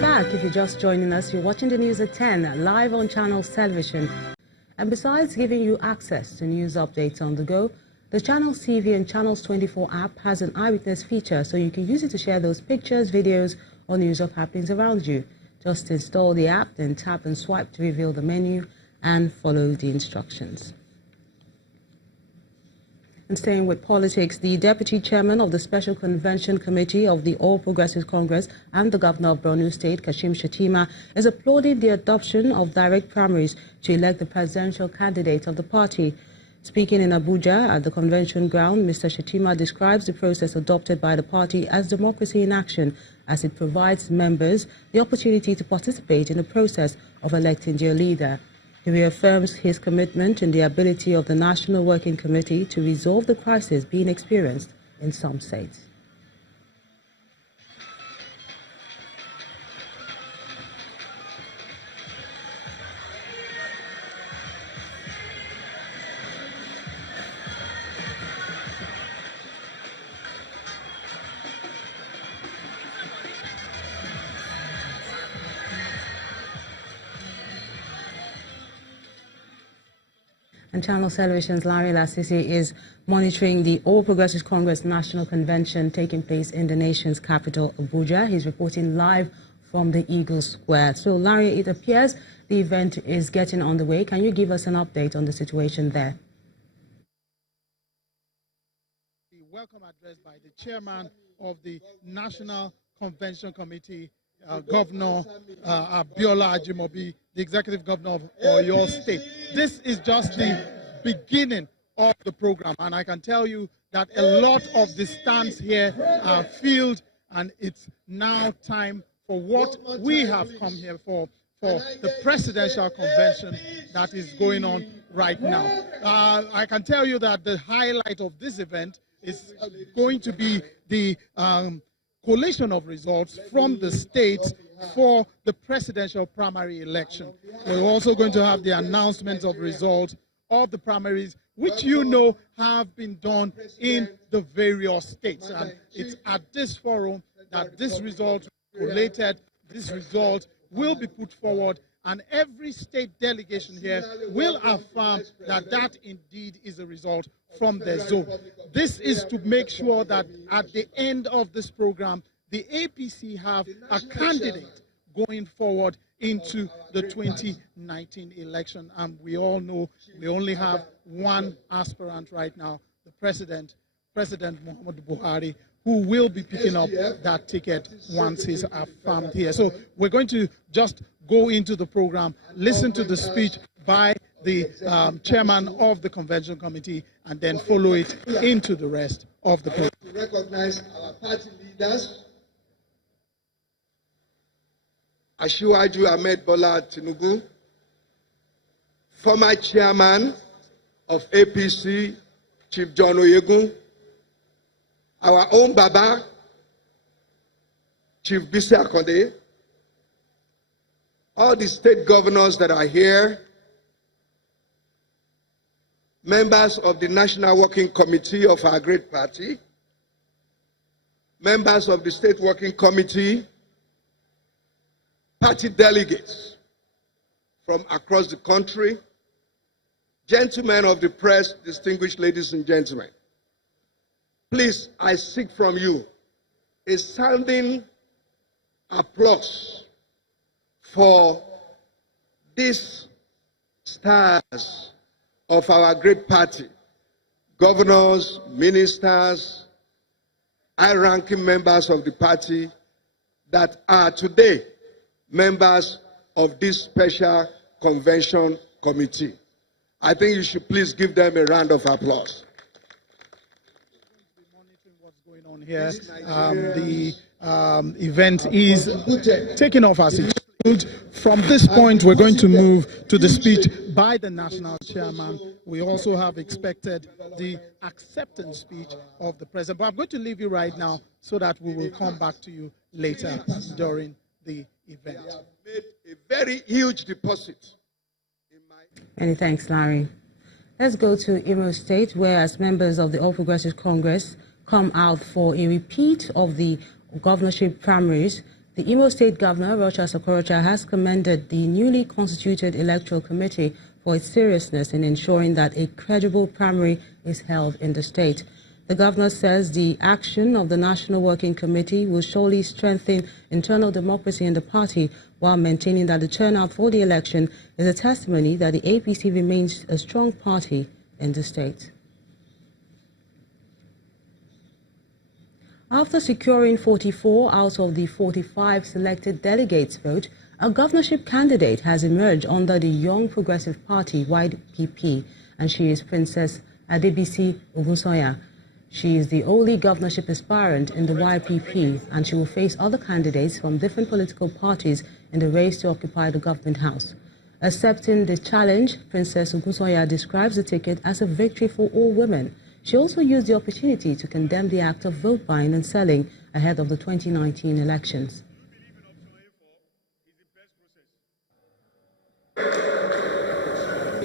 Welcome back. If you're just joining us, you're watching the news at 10 live on Channels Television. And besides giving you access to news updates on the go, the Channels TV and Channels 24 app has an eyewitness feature, so you can use it to share those pictures, videos, or news of happenings around you. Just install the app, then tap and swipe to reveal the menu and follow the instructions. And staying with politics, the Deputy Chairman of the Special Convention Committee of the All Progressive Congress and the Governor of Borno State, Kashim Shettima, is applauding the adoption of direct primaries to elect the presidential candidate of the party. Speaking in Abuja at the convention ground, Mr. Shettima describes the process adopted by the party as democracy in action, as it provides members the opportunity to participate in the process of electing their leader. He reaffirms his commitment in the ability of the National Working Committee to resolve the crisis being experienced in some states. And Channel Television's Larry Lassisi is monitoring the All Progressive Congress National Convention taking place in the nation's capital, Abuja. He's reporting live from the Eagle Square. So, Larry, it appears the event is getting on the way. Can you give us an update on the situation there? The welcome address by the chairman of the National Convention Committee, Governor Abiola Ajimobi, the executive governor of Oyo State. This is just the beginning of the program, and I can tell you that a lot of the stands here are filled, and it's now time for what we have come here for the presidential convention that is going on right now. I can tell you that the highlight of this event is going to be the collation of results from the states for the presidential primary election. We're also going to have the announcement of results of the primaries, which you know have been done in the various states. And it's at this forum that this result collated, this result will be put forward, and every state delegation here will affirm that that indeed is a result from their zone. This is to make sure that at the end of this program, the APC have a candidate going forward into the 2019 election. And we all know we only have one aspirant right now, the President Muhammadu Buhari, who will be picking up that ticket once he's affirmed here. So we're going to just go into the program, listen to the speech by the chairman of the convention committee, and then follow it into the rest of the program. To recognize our party leaders, Asiwaju Ahmed Bola Tinubu, former chairman of APC, Chief John Oyegun, our own Baba, Chief Bisi Akande, all the state governors that are here, members of the National Working Committee of our great party, members of the State Working Committee, party delegates from across the country, gentlemen of the press, distinguished ladies and gentlemen. Please, I seek from you a sounding applause for these stars of our great party, governors, ministers, high-ranking members of the party that are today members of this special convention committee. I think you should please give them a round of applause. What's going on here? The event is taking off as it should. From this point, we're going to move to the speech by the national chairman. We also have expected the acceptance speech of the president. But I'm going to leave you right now so that we will come back to you later during the event. We have made a very huge deposit. Many thanks, Larry. Let's go to Imo State, where as members of the All Progressive Congress come out for a repeat of the governorship primaries, The Imo State Governor, Rocha Sokorocha, has commended the newly constituted Electoral Committee for its seriousness in ensuring that a credible primary is held in the state. The governor says the action of the National Working Committee will surely strengthen internal democracy in the party, while maintaining that the turnout for the election is a testimony that the APC remains a strong party in the state. After securing 44 out of the 45 selected delegates vote, a governorship candidate has emerged under the Young Progressive Party (YPP), and she is Princess Adebisi Ogunsoya. She is the only governorship aspirant in the YPP, and she will face other candidates from different political parties in the race to occupy the government house. Accepting the challenge, Princess Ogunsoya describes the ticket as a victory for all women. She also used the opportunity to condemn the act of vote buying and selling ahead of the 2019 elections.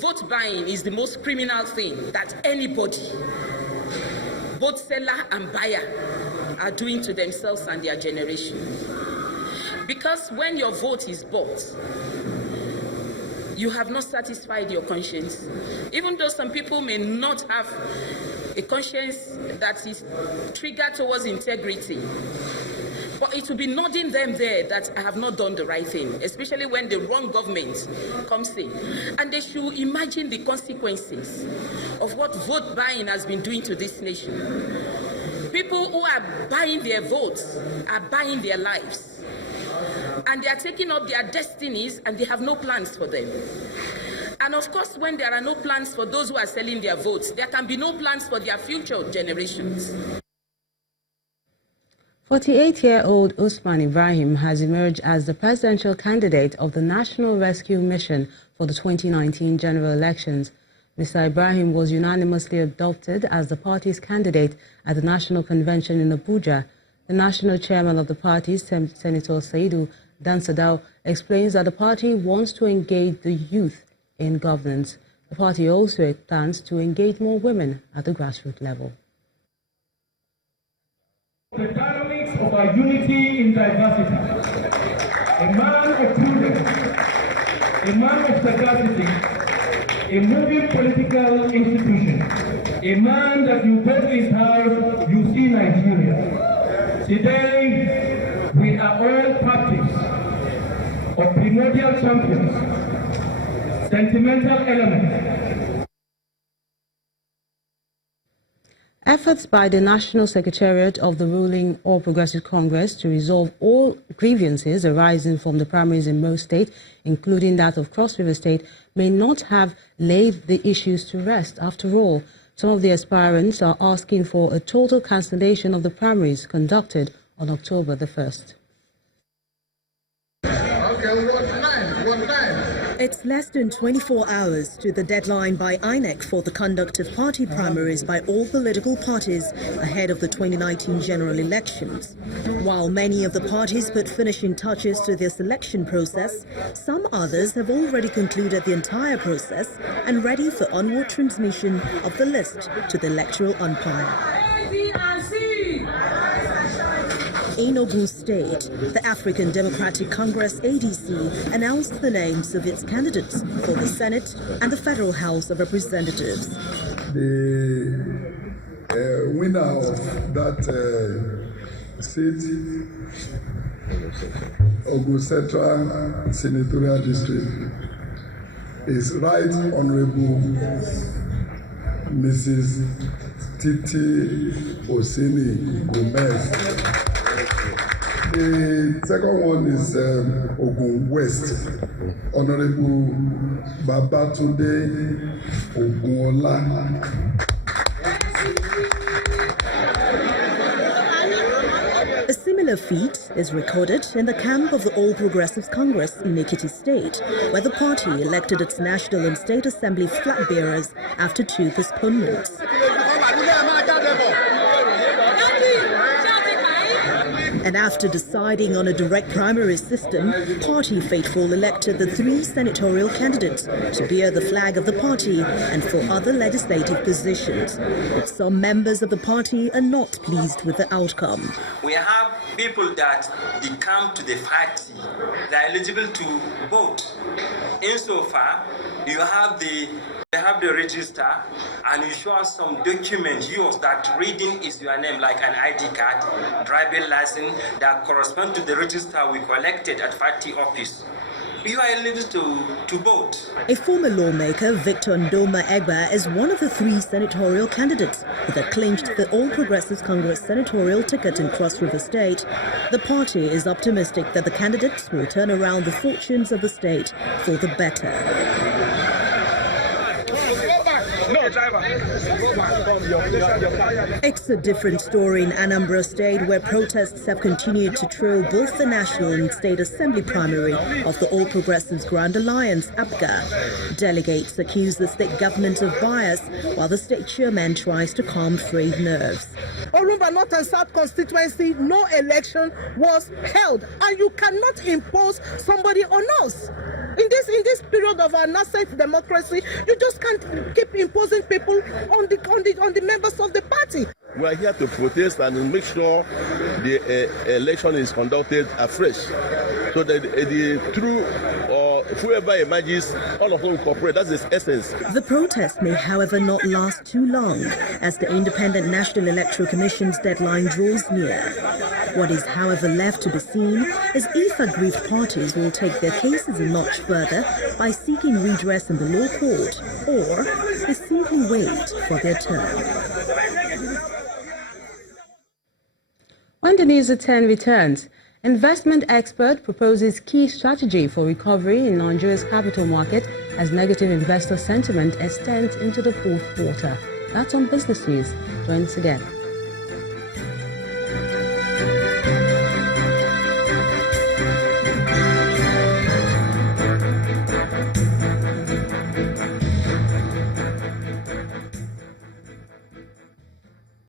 Vote buying is the most criminal thing that anybody, both seller and buyer, are doing to themselves and their generation. Because when your vote is bought, you have not satisfied your conscience. Even though some people may not have a conscience that is triggered towards integrity, but it will be nodding them there that I have not done the right thing, especially when the wrong government comes in. And they should imagine the consequences of what vote buying has been doing to this nation. People who are buying their votes are buying their lives. And they are taking up their destinies and they have no plans for them. And of course, when there are no plans for those who are selling their votes, there can be no plans for their future generations. 48-year-old Usman Ibrahim has emerged as the presidential candidate of the National Rescue Mission for the 2019 general elections. Mr. Ibrahim was unanimously adopted as the party's candidate at the National Convention in Abuja. The national chairman of the party, Senator Saidu Dansadao, explains that the party wants to engage the youth in governance. The party also plans to engage more women at the grassroots level. The dynamics of our unity in diversity. A man of prudence, a man of sagacity, a moving political institution, a man that you go to his house, you see Nigeria. Today, we are all captives of primordial champions, sentimental elements. Efforts by the National Secretariat of the ruling All Progressive Congress to resolve all grievances arising from the primaries in most states, including that of Cross River State, may not have laid the issues to rest. After all, some of the aspirants are asking for a total cancellation of the primaries conducted on October the 1st. It's less than 24 hours to the deadline by INEC for the conduct of party primaries by all political parties ahead of the 2019 general elections. While many of the parties put finishing touches to their selection process, some others have already concluded the entire process and ready for onward transmission of the list to the electoral umpire. In Ogun State, the African Democratic Congress ADC announced the names of its candidates for the Senate and the Federal House of Representatives. The winner of that seat, Ogun Central Senatorial District, is Right Honorable Mrs. Titi Osini Gomez. The second one is Ogun West, Honorable Babatunde Ogunola. A similar feat is recorded in the camp of the All Progressives Congress in Ekiti State, where the party elected its national and state assembly flag bearers after 2 postponements. And after deciding on a direct primary system, party faithful elected the 3 senatorial candidates to bear the flag of the party and for other legislative positions. But some members of the party are not pleased with the outcome. We have people that they come to the party, they are eligible to vote. Insofar, you have the register and you show us some document, yours, that reading is your name, like an ID card, driving license, that correspond to the register we collected at party office. You are eligible to vote. A former lawmaker, Victor Ndoma Egba, is one of the 3 senatorial candidates that clinched the All Progressives Congress senatorial ticket in Cross River State. The party is optimistic that the candidates will turn around the fortunes of the state for the better. It's a different story in Anambra State, where protests have continued to trail both the national and state assembly primary of the All Progressives Grand Alliance, APGA. Delegates accuse the state government of bias, while the state chairman tries to calm frayed nerves. Orumba North and South constituency, no election was held, and you cannot impose somebody on us. In this period of our nascent democracy, you just can't keep imposing people on the members of the party. We are here to protest and make sure the election is conducted afresh, so that the true or whoever emerges, all of them will cooperate. That's the essence. The protest may, however, not last too long, as the Independent National Electoral Commission's deadline draws near. What is, however, left to be seen is if aggrieved parties will take their cases a notch further by seeking redress in the law court, or they simply wait for their turn. When the News at 10 returns, investment expert proposes key strategy for recovery in Nigeria's capital market as negative investor sentiment extends into the 4th quarter. That's on Business News. Join us again.